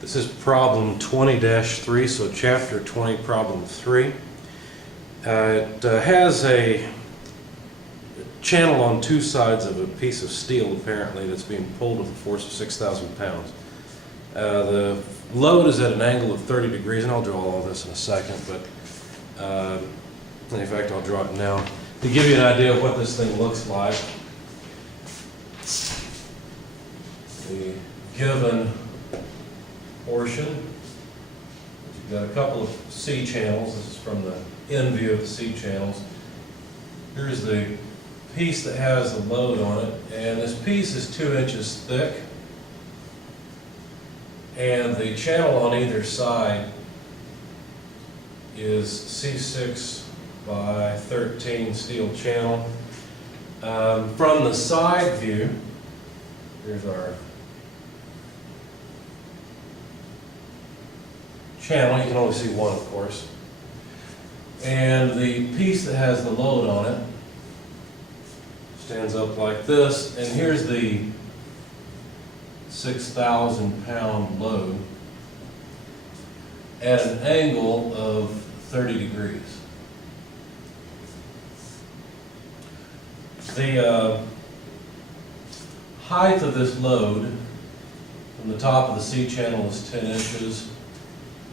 This is problem 20-3, so chapter 20, problem 3. It has a channel on two sides of a piece of steel, apparently, that's being pulled with a force of 6,000 pounds. The load is at an angle of 30 degrees, and I'll draw all this in a second, but in fact, I'll draw it now. To give you an idea of what this thing looks like, the given portion, you've got a couple of C channels. This is from the end view of the C channels. Here's the piece that has the load on it, and this piece is 2 inches thick, and the channel on either side is C6 by 13 steel channel. From the side view, here's our channel. You can only see one, of course. And the piece that has the load on it stands up like this, and here's the 6,000 pound load at an angle of 30 degrees. The height of this load from the top of the C channel is 10 inches,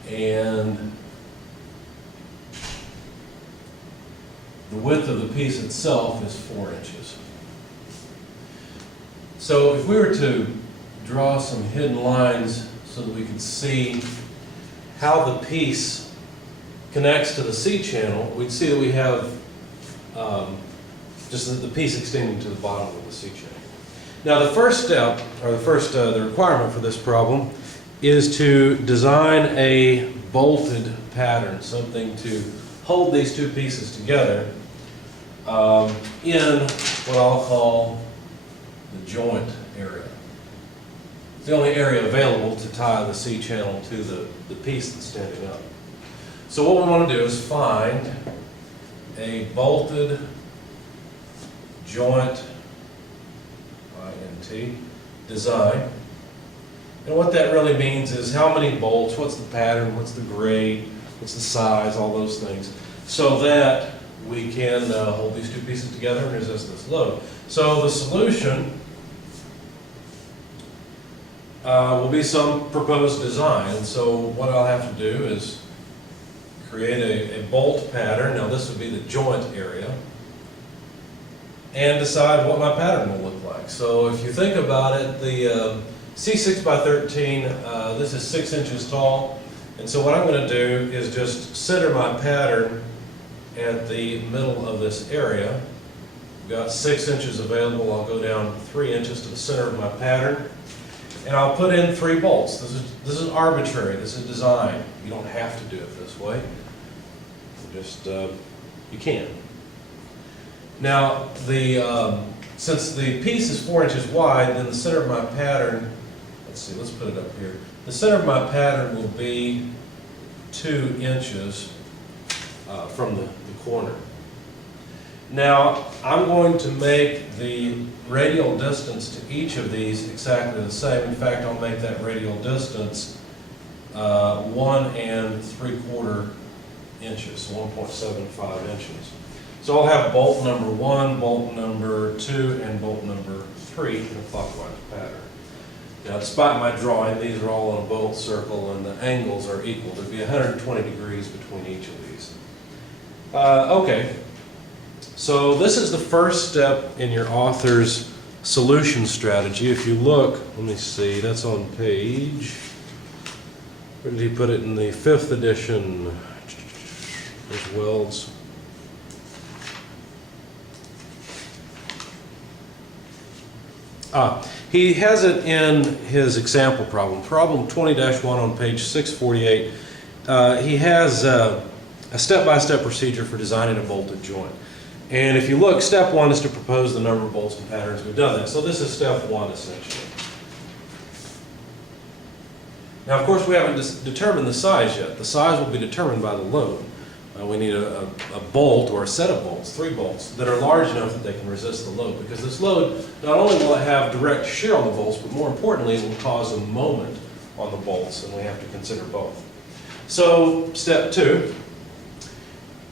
and the width of the piece itself is 4 inches. So if we were to draw some hidden lines so that we could see how the piece connects to the C channel, we'd see that we have just the piece extending to the bottom of the C channel. Now the first step, or the requirement for this problem, is to design a bolted pattern, something to hold these two pieces together in what I'll call the joint area. It's the only area available to tie the C channel to the piece that's standing up. So what we want to do is find a bolted joint INT design. And what that really means is how many bolts, what's the pattern, what's the grade, what's the size, all those things, so that we can hold these two pieces together and resist this load. So the solution will be some proposed design. And so what I'll have to do is create a bolt pattern. Now this would be the joint area, and decide what my pattern will look like. So if you think about it, the C6 by 13, this is 6 inches tall, and so what I'm going to do is just center my pattern at the middle of this area. I've got 6 inches available. I'll go down 3 inches to the center of my pattern, and I'll put in 3 bolts. This is arbitrary. This is design. You don't have to do it this way. Just you can. Now since the piece is 4 inches wide, then the center of my pattern, let's put it up here. The center of my pattern will be 2 inches from the corner. Now, I'm going to make the radial distance to each of these exactly the same. In fact, I'll make that radial distance 1 3/4 inches, so 1.75 inches. So I'll have bolt number 1, bolt number 2, and bolt number 3 in a clockwise pattern. Now, despite my drawing, these are all on a bolt circle, and the angles are equal. There'd be 120 degrees between each of these. Okay, so this is the first step in your author's solution strategy. If you look, let me see, that's on page, where did he put it in the 5th edition? There's Wells. He has it in his example problem, problem 20-1 on page 648. He has a step-by-step procedure for designing a bolted joint. And if you look, step 1 is to propose the number of bolts and patterns. We've done that. So this is step 1, essentially. Now, of course, we haven't determined the size yet. The size will be determined by the load. We need a bolt or a set of bolts, 3 bolts, that are large enough that they can resist the load. Because this load, not only will it have direct shear on the bolts, but more importantly, it will cause a moment on the bolts, and we have to consider both. So step 2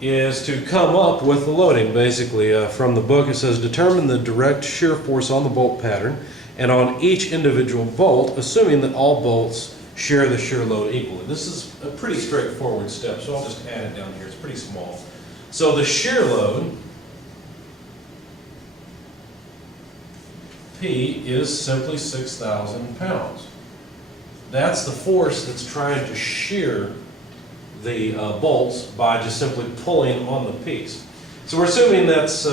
is to come up with the loading. Basically, from the book it says determine the direct shear force on the bolt pattern and on each individual bolt, assuming that all bolts share the shear load equally. This is a pretty straightforward step, so I'll just add it down here. It's pretty small. So the shear load, P, is simply 6,000 pounds. That's the force that's trying to shear the bolts by just simply pulling on the piece. So we're assuming that's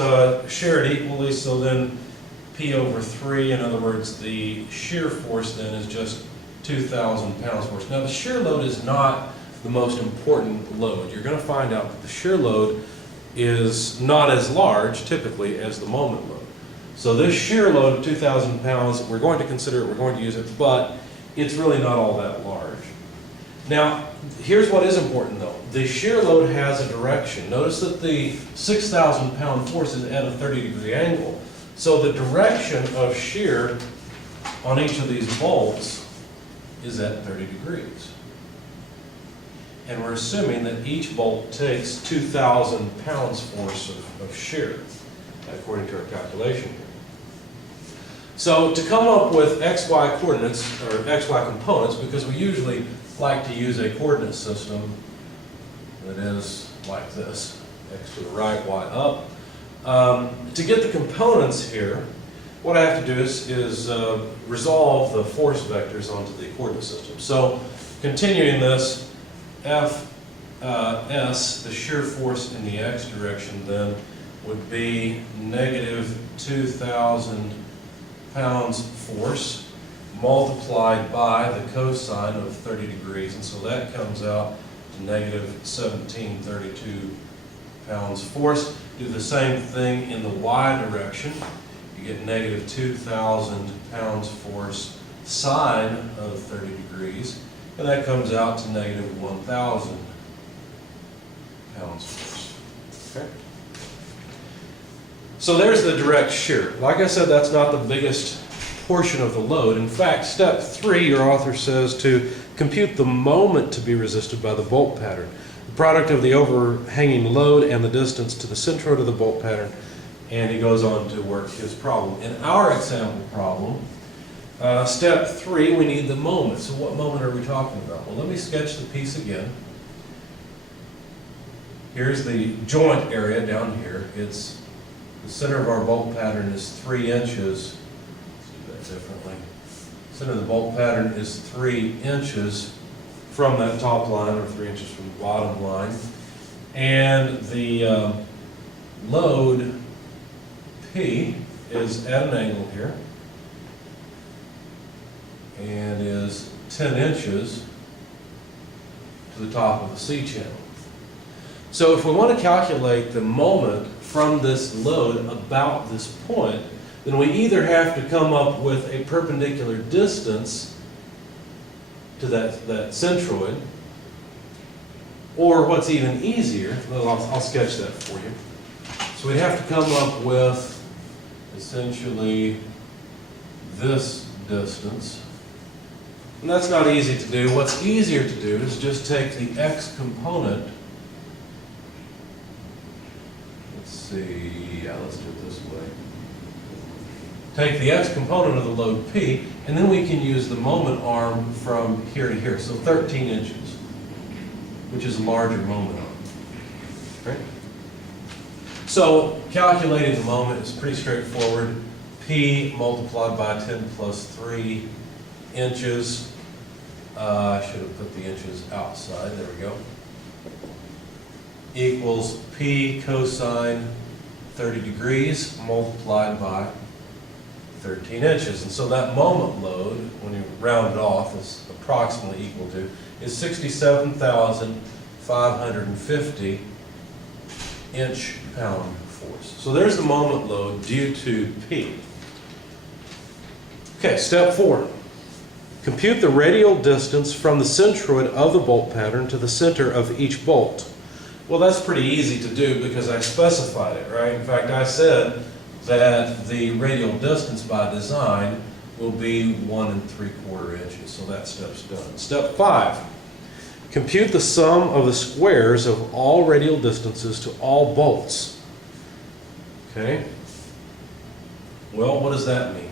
shared equally, so then P over 3, in other words, the shear force then is just 2,000 pounds force. Now the shear load is not the most important load. You're going to find out that the shear load is not as large typically as the moment load. So this shear load of 2,000 pounds, we're going to consider it, we're going to use it, but it's really not all that large. Now, here's what is important though. The shear load has a direction. Notice that the 6,000 pound force is at a 30-degree angle. So the direction of shear on each of these bolts is at 30 degrees. And we're assuming that each bolt takes 2,000 pounds force of shear, according to our calculation here. So to come up with XY coordinates, or XY components, because we usually like to use a coordinate system that is like this, X to the right, Y up. To get the components here, what I have to do is resolve the force vectors onto the coordinate system. So continuing this, F S, the shear force in the X direction then would be negative 2,000 pounds force multiplied by the cosine of 30 degrees, and so that comes out to negative 1,732 pounds force. Do the same thing in the Y direction. You get negative 2,000 pounds force sine of 30 degrees, and that comes out to negative 1,000 pounds force. Okay. So there's the direct shear. Like I said, that's not the biggest portion of the load. In fact, step 3, your author says to compute the moment to be resisted by the bolt pattern, the product of the overhanging load and the distance to the centroid of the bolt pattern, and he goes on to work his problem. In our example problem, step 3, we need the moment. So what moment are we talking about? Well, let me sketch the piece again. Here's the joint area down here. It's the center of our bolt pattern is 3 inches. Let's do that differently. The center of the bolt pattern is 3 inches from that top line, or 3 inches from the bottom line. And the load P is at an angle here and is 10 inches to the top of the C channel. So if we want to calculate the moment from this load about this point, then we either have to come up with a perpendicular distance to that centroid, or what's even easier, well, I'll sketch that for you. So we'd have to come up with essentially this distance. And that's not easy to do. What's easier to do is just take the x component. Let's do it this way. Take the x component of the load P, and then we can use the moment arm from here to here. So 13 inches, which is a larger moment arm. Right? So calculating the moment is pretty straightforward. P multiplied by 10 plus 3 inches. I should have put the inches outside. There we go. Equals P cosine 30 degrees multiplied by 13 inches. And so that moment load, when you round it off, is approximately equal to, is 67,550 inch-pound force. So there's the moment load due to P. Okay, step 4. Compute the radial distance from the centroid of the bolt pattern to the center of each bolt. Well, that's pretty easy to do because I specified it, right? In fact, I said that the radial distance by design will be 1 3/4 inches. So that step's done. Step 5, compute the sum of the squares of all radial distances to all bolts. Okay? Well, what does that mean?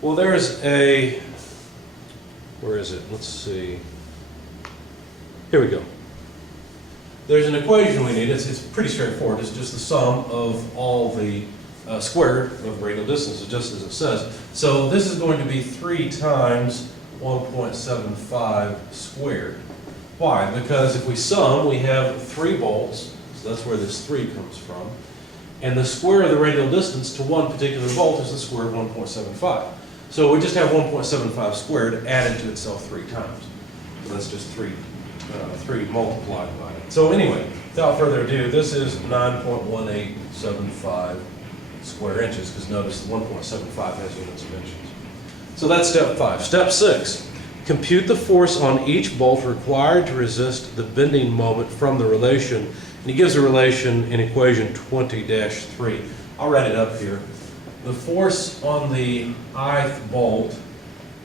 Well, there's a, where is it? Let's see. Here we go. There's an equation we need. It's pretty straightforward. It's just the sum of all the squared of radial distances, just as it says. So this is going to be 3 times 1.75 squared. Why? Because if we sum, we have 3 bolts, so that's where this 3 comes from. And the square of the radial distance to one particular bolt is the square of 1.75. So we just have 1.75 squared added to itself 3 times. So that's just 3 multiplied by it. So anyway, without further ado, this is 9.1875 square inches, because notice the 1.75 has units of inches. So that's step 5. Step 6, compute the force on each bolt required to resist the bending moment from the relation. And he gives a relation in equation 20-3. I'll write it up here. The force on the ith bolt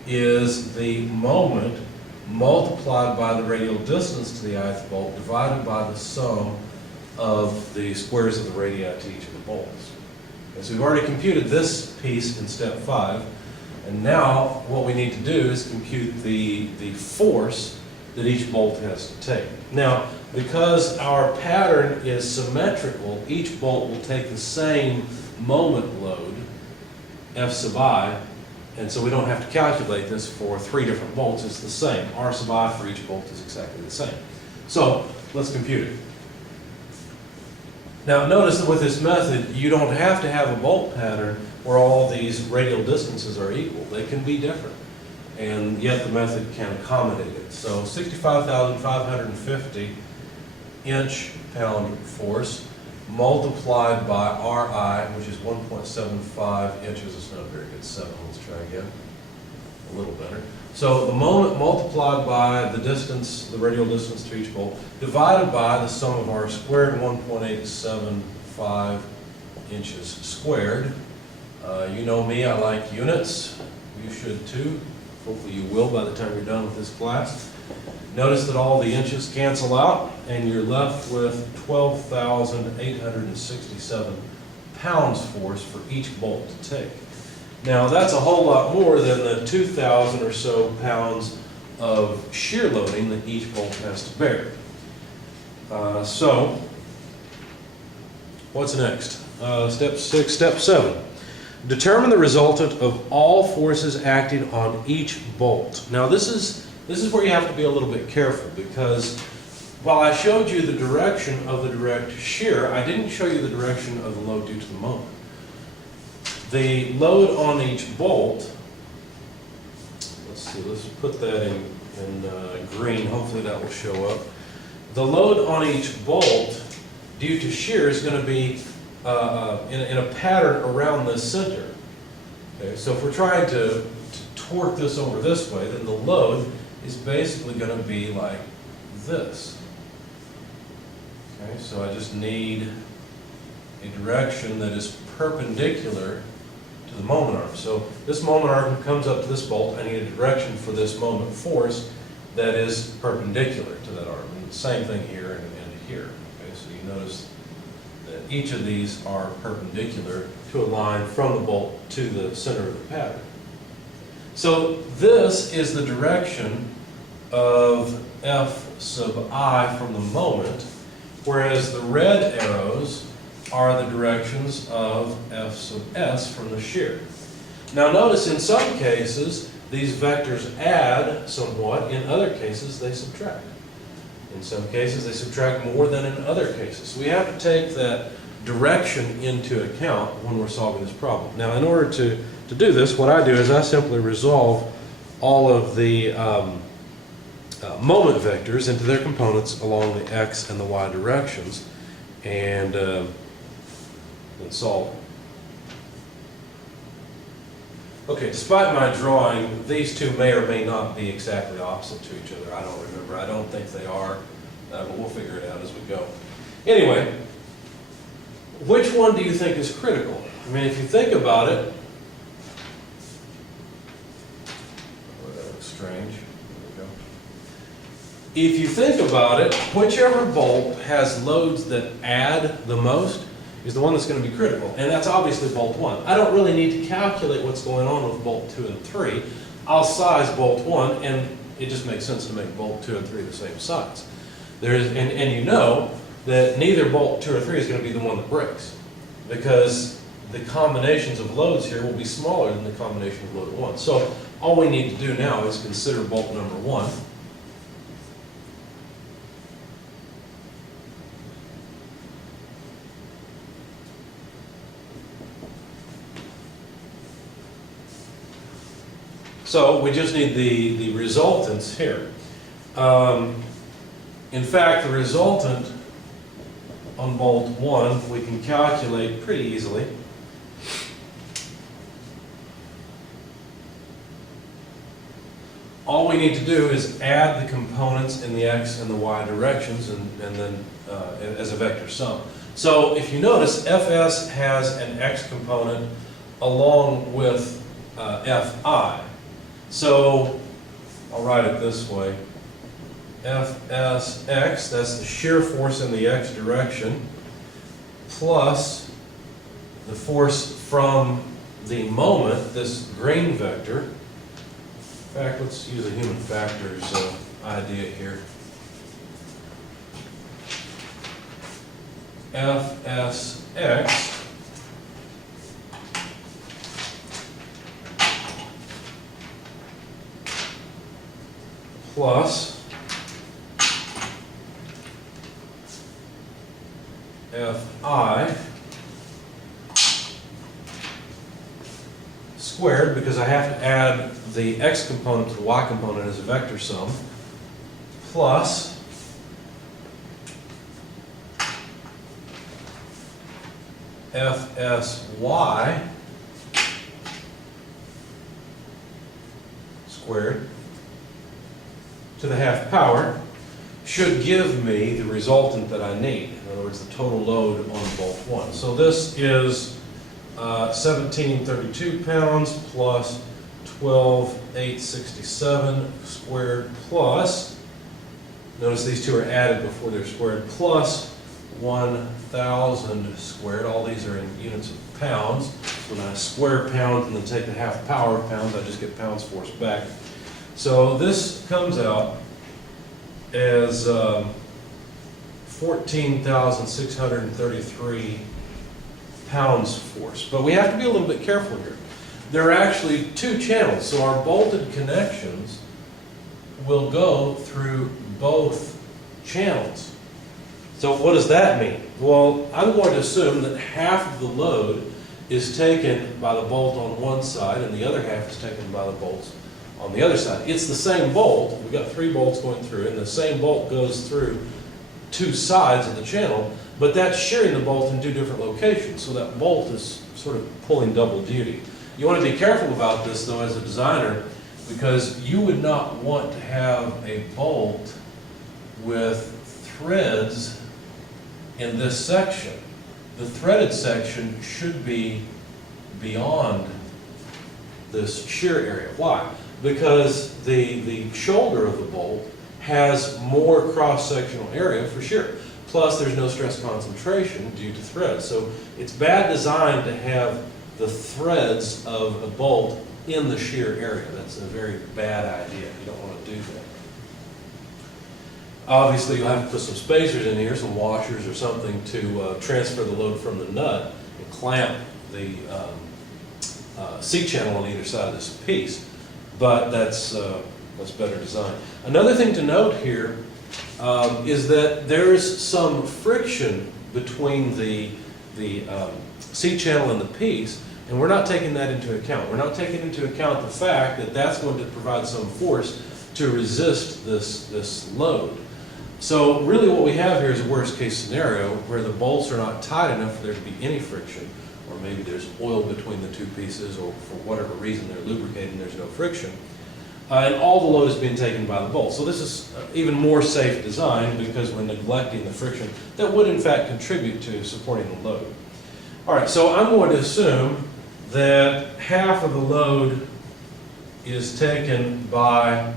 is the moment multiplied by the radial distance to the ith bolt divided by the sum of the squares of the radii to each of the bolts. And so we've already computed this piece in step 5, and now what we need to do is compute the force that each bolt has to take. Now, because our pattern is symmetrical, each bolt will take the same moment load, F sub I, and so we don't have to calculate this for 3 different bolts. It's the same. R sub I for each bolt is exactly the same. So let's compute it. Now notice that with this method, you don't have to have a bolt pattern where all these radial distances are equal. They can be different, and yet the method can accommodate it. So 65,550 inch-pound force multiplied by Ri, which is 1.75 inches. It's not a very good 7. Let's try again. A little better. So the moment multiplied by the distance, the radial distance to each bolt, divided by the sum of R squared, 1.875 inches squared. You know me, I like units. You should too. Hopefully you will by the time you're done with this class. Notice that all the inches cancel out, and you're left with 12,867 pounds force for each bolt to take. Now that's a whole lot more than the 2,000 or so pounds of shear loading that each bolt has to bear. So what's next? Step 6, step 7. Determine the resultant of all forces acting on each bolt. Now this is where you have to be a little bit careful, because while I showed you the direction of the direct shear, I didn't show you the direction of the load due to the moment. The load on each bolt, let's see, let's put that in green, hopefully that will show up. The load on each bolt due to shear is going to be in a pattern around the center. Okay, so if we're trying to torque this over this way, then the load is basically going to be like this. Okay, so I just need a direction that is perpendicular to the moment arm. So this moment arm comes up to this bolt. I need a direction for this moment force that is perpendicular to that arm. And the same thing here and here. Okay, so you notice that each of these are perpendicular to a line from the bolt to the center of the pattern. So this is the direction of F sub I from the moment, whereas the red arrows are the directions of F sub S from the shear. Now notice in some cases these vectors add somewhat, in other cases they subtract. In some cases they subtract more than in other cases. So we have to take that direction into account when we're solving this problem. Now in order to do this, what I do is I simply resolve all of the moment vectors into their components along the x and the y directions, and solve. Okay, despite my drawing, these two may or may not be exactly opposite to each other. I don't remember. I don't think they are, but we'll figure it out as we go. Anyway, which one do you think is critical? I mean, if you think about it, strange. There we go. If you think about it, whichever bolt has loads that add the most is the one that's going to be critical. And that's obviously bolt 1. I don't really need to calculate what's going on with bolt 2 and 3. I'll size bolt 1, and it just makes sense to make bolt 2 and 3 the same size. And you know that neither bolt 2 or 3 is going to be the one that breaks, because the combinations of loads here will be smaller than the combination of load 1. So all we need to do now is consider bolt number 1. So we just need the resultants here. In fact, the resultant on bolt 1 we can calculate pretty easily. All we need to do is add the components in the x and the y directions, and then as a vector sum. So if you notice, Fs has an x component along with Fi. So I'll write it this way. Fsx, that's the shear force in the x direction, plus the force from the moment, this green vector. In fact, let's use a human factors idea here. Fsx plus Fi squared, because I have to add the x component to the y component as a vector sum, plus Fsy squared to the half power should give me the resultant that I need. In other words, the total load on bolt 1. So this is 1732 pounds plus 12,867 squared plus, notice these two are added before they're squared, plus 1,000 squared. All these are in units of pounds. When I square pounds and then take the half power of pounds, I just get pounds force back. So this comes out as 14,633 pounds force. But we have to be a little bit careful here. There are actually two channels, so our bolted connections will go through both channels. So what does that mean? Well, I'm going to assume that half of the load is taken by the bolt on one side and the other half is taken by the bolts on the other side. It's the same bolt. We've got 3 bolts going through, and the same bolt goes through 2 sides of the channel, but that's shearing the bolt in 2 different locations, so that bolt is sort of pulling double duty. You want to be careful about this, though, as a designer, because you would not want to have a bolt with threads in this section. The threaded section should be beyond this shear area. Why? Because the shoulder of the bolt has more cross-sectional area for shear. Plus, there's no stress concentration due to threads. So it's bad design to have the threads of a bolt in the shear area. That's a very bad idea. You don't want to do that. Obviously, you'll have to put some spacers in here, some washers or something to transfer the load from the nut and clamp the C-channel on either side of this piece. But that's better design. Another thing to note here is that there's some friction between the C-channel and the piece, and we're not taking that into account. We're not taking into account the fact that that's going to provide some force to resist this load. So really what we have here is a worst case scenario where the bolts are not tight enough for there to be any friction, or maybe there's oil between the 2 pieces, or for whatever reason they're lubricated and there's no friction. And all the load is being taken by the bolt. So this is even more safe design, because we're neglecting the friction that would in fact contribute to supporting the load. All right, so I'm going to assume that half of the load is taken by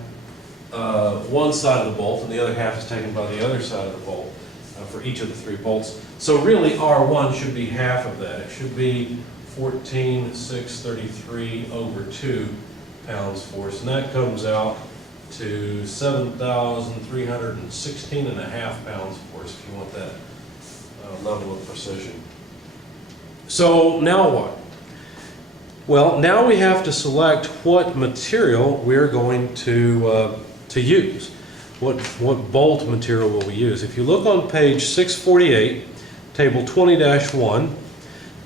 one side of the bolt, and the other half is taken by the other side of the bolt for each of the 3 bolts. So really R1 should be half of that. It should be 14,633 over 2 pounds force, and that comes out to 7,316 and a half pounds force if you want that level of precision. So now what? Well, now we have to select what material we're going to use. What bolt material will we use? If you look on page 648, table 20-1,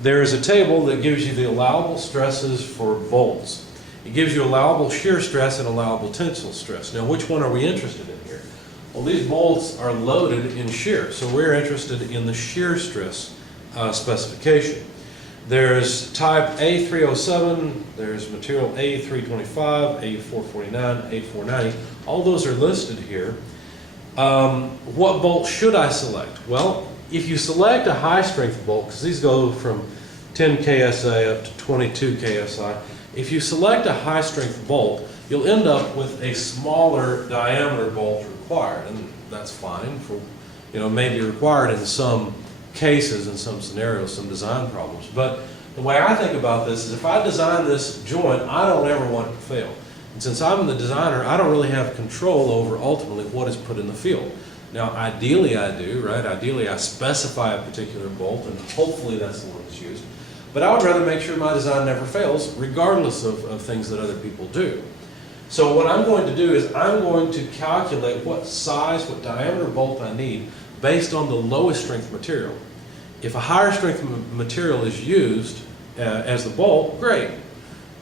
there is a table that gives you the allowable stresses for bolts. It gives you allowable shear stress and allowable tensile stress. Now, which one are we interested in here? Well, these bolts are loaded in shear, so we're interested in the shear stress specification. There's type A307, there's material A325, A449, A490. All those are listed here. What bolt should I select? Well, if you select a high strength bolt, because these go from 10 KSI up to 22 KSI, if you select a high strength bolt, you'll end up with a smaller diameter bolt required, and that's fine for, maybe required in some cases, in some scenarios, some design problems. But the way I think about this is if I design this joint, I don't ever want it to fail. And since I'm the designer, I don't really have control over ultimately what is put in the field. Now, ideally I do, right? Ideally I specify a particular bolt, and hopefully that's the one that's used. But I would rather make sure my design never fails, regardless of things that other people do. So what I'm going to do is I'm going to calculate what size, what diameter bolt I need based on the lowest strength material. If a higher strength material is used as the bolt, great.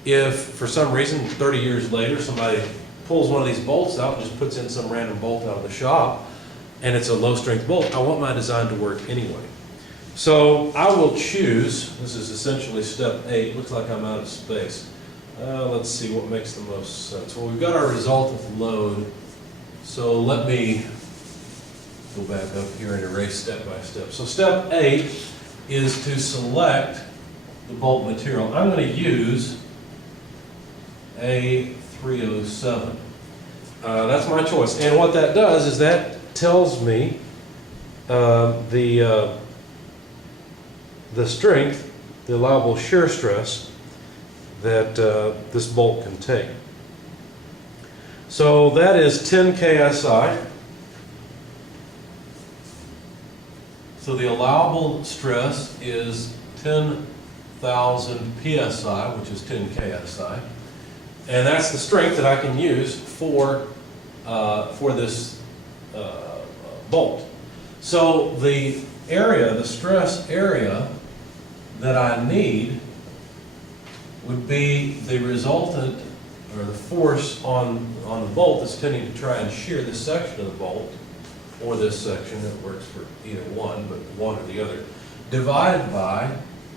If for some reason 30 years later somebody pulls one of these bolts out and just puts in some random bolt out of the shop and it's a low strength bolt, I want my design to work anyway. So I will choose, this is essentially step 8, looks like I'm out of space. Let's see what makes the most sense. Well, we've got our resultant load, so let me go back up here and erase step by step. So step 8 is to select the bolt material. I'm going to use A307. That's my choice. And what that does is that tells me the strength, the allowable shear stress that this bolt can take. So that is 10 KSI. So the allowable stress is 10,000 PSI, which is 10 KSI. And that's the strength that I can use for this bolt. So the area, the stress area that I need would be the resultant, or the force on the bolt that's tending to try and shear this section of the bolt, or this section, it works for either one, but one or the other, divided by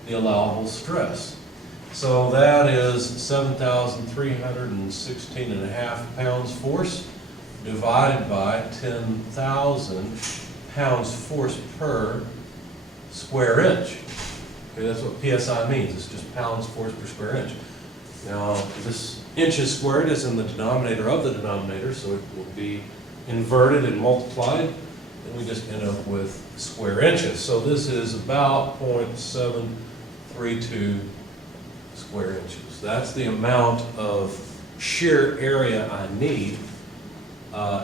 the allowable stress. So that is 7,316 and a half pounds force divided by 10,000 pounds force per square inch. Okay, that's what PSI means. It's just pounds force per square inch. Now, this inches squared is in the denominator of the denominator, so it will be inverted and multiplied, and we just end up with square inches. So this is about 0.732 square inches. That's the amount of shear area I need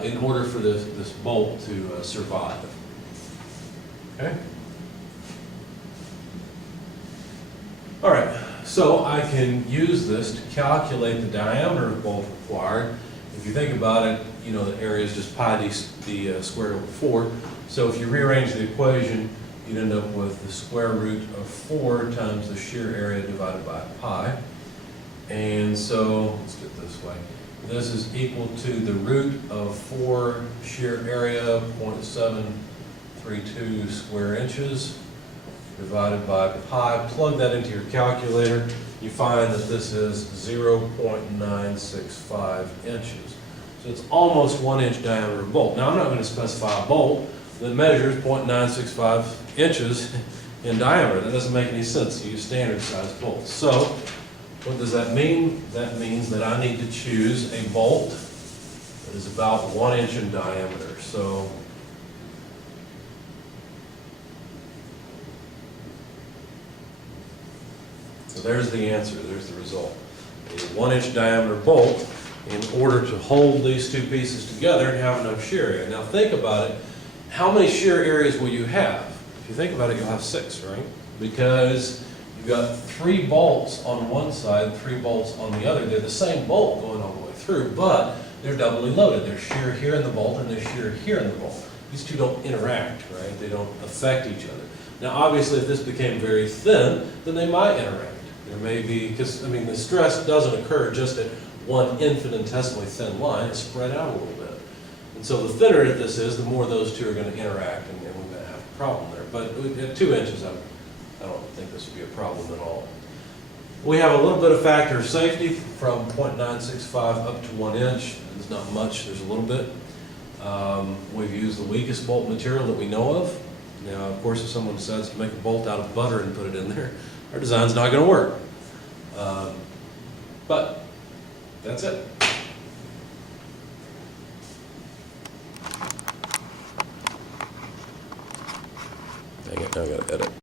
in order for this bolt to survive. Okay? All right, so I can use this to calculate the diameter of bolt required. If you think about it, the area is just pi d squared over 4. So if you rearrange the equation, you'd end up with the square root of 4 times the shear area divided by pi. And so, let's get this way. This is equal to the root of 4 shear area, 0.732 square inches, divided by pi. Plug that into your calculator. You find that this is 0.965 inches. So it's almost 1 inch diameter bolt. Now I'm not going to specify a bolt that measures 0.965 inches in diameter. That doesn't make any sense. You use standard size bolts. So What does that mean? That means that I need to choose a bolt that is about 1 inch in diameter. So there's the answer, there's the result. A 1 inch diameter bolt in order to hold these two pieces together and have enough shear area. Now think about it, how many shear areas will you have? If you think about it, you'll have 6, right? Because you've got 3 bolts on one side, 3 bolts on the other. They're the same bolt going all the way through, but they're doubly loaded. There's shear here in the bolt and there's shear here in the bolt. These two don't interact, right? They don't affect each other. Now obviously if this became very thin, then they might interact. There may be, because I mean the stress doesn't occur just at one infinitesimally thin line, it's spread out a little bit. And so the thinner this is, the more those two are going to interact, and we may have a problem there. But at 2 inches, I don't think this would be a problem at all. We have a little bit of factor of safety from 0.965 up to 1 inch. There's not much, there's a little bit. We've used the weakest bolt material that we know of. Now, of course, if someone decides to make a bolt out of butter and put it in there, our design's not going to work. But that's it. Dang it, now I got to edit.